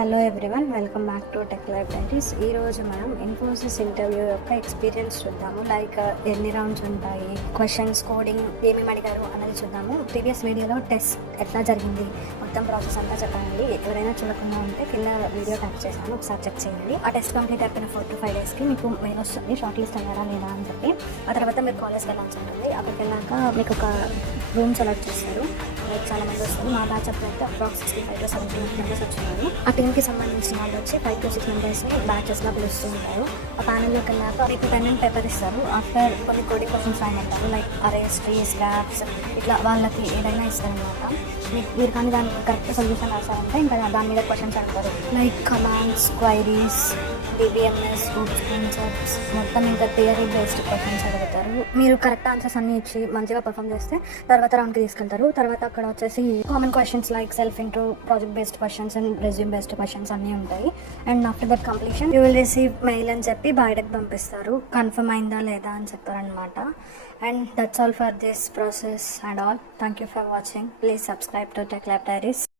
Hello everyone, welcome back to tech life diaries. ఈరోజు మనం Infosys interview యొక్క ఎక్స్పీరియన్స్ చూద్దాము. లైక్ ఎన్ని రౌండ్స్ ఉంటాయి, క్వశ్చన్స్, కోడింగ్ ఏమేమి అడిగారు అనేది చూద్దాము. ప్రీవియస్ వీడియోలో టెస్ట్ ఎట్లా జరిగింది మొత్తం ప్రాసెస్ అంతా చెప్పండి. ఎవరైనా చూడకుండా ఉంటే కింద వీడియో ట్యాప్ చేశాను, ఒకసారి చెక్ చేయండి. ఆ టెస్ట్ కంప్లీట్ అయిపోయిన 4 to 5 డేస్కి మీకు మెయిల్ వస్తుంది షార్ట్ లిస్ట్ అయ్యారా లేదా అని చెప్పి. ఆ తర్వాత మీరు కాలేజ్కి వెళ్ళాల్సి ఉంటుంది. అక్కడికి వెళ్ళాక మీకు ఒక రూమ్ సెలెక్ట్ చేస్తారు. లైక్ చాలా మంది వస్తారు. మా బ్యాచ్ అప్పుడు అయితే అప్రాక్స్ 65 to 70 మెంబర్స్ వచ్చినారు. ఆ టీమ్కి సంబంధించిన వాళ్ళు వచ్చి 5 to 6 మెంబర్స్ని బ్యాచెస్లో పిలుస్తూ ఉంటారు. ఆ ప్యానెల్లోకి వెళ్ళాక మీకు పెన్ అండ్ పేపర్ ఇస్తారు. ఆఫ్టర్ కొన్ని కోడింగ్ క్వశ్చన్స్ రాయమంటారు. లైక్ అరేస్, ట్రీస్, గ్రాఫ్స్, ఇట్లా వాళ్ళకి ఏదైనా ఇస్తారనమాట. మీరు కానీ దానికి కరెక్ట్ సొల్యూషన్ రాసారంటే ఇంకా దాని మీద క్వశ్చన్స్ అడుగుతారు. Like commands, queries, DBMS, groups, concepts, మొత్తం ఇంకా థియరీ బేస్డ్ క్వశ్చన్స్ అడుగుతారు. మీరు కరెక్ట్ ఆన్సర్స్ అన్ని ఇచ్చి మంచిగా పర్ఫామ్ చేస్తే తర్వాత రౌండ్కి తీసుకెళ్తారు. తర్వాత అక్కడ వచ్చేసి common questions like self intro, project based questions and resume based questions అన్నీ ఉంటాయి. And after that completion you will receive mail అని చెప్పి బయటకు పంపిస్తారు. కన్ఫర్మ్ అయిందా లేదా అని చెప్తారనమాట. And that's all for this process and all. Thank you for watching. Please subscribe to tech lab diaries.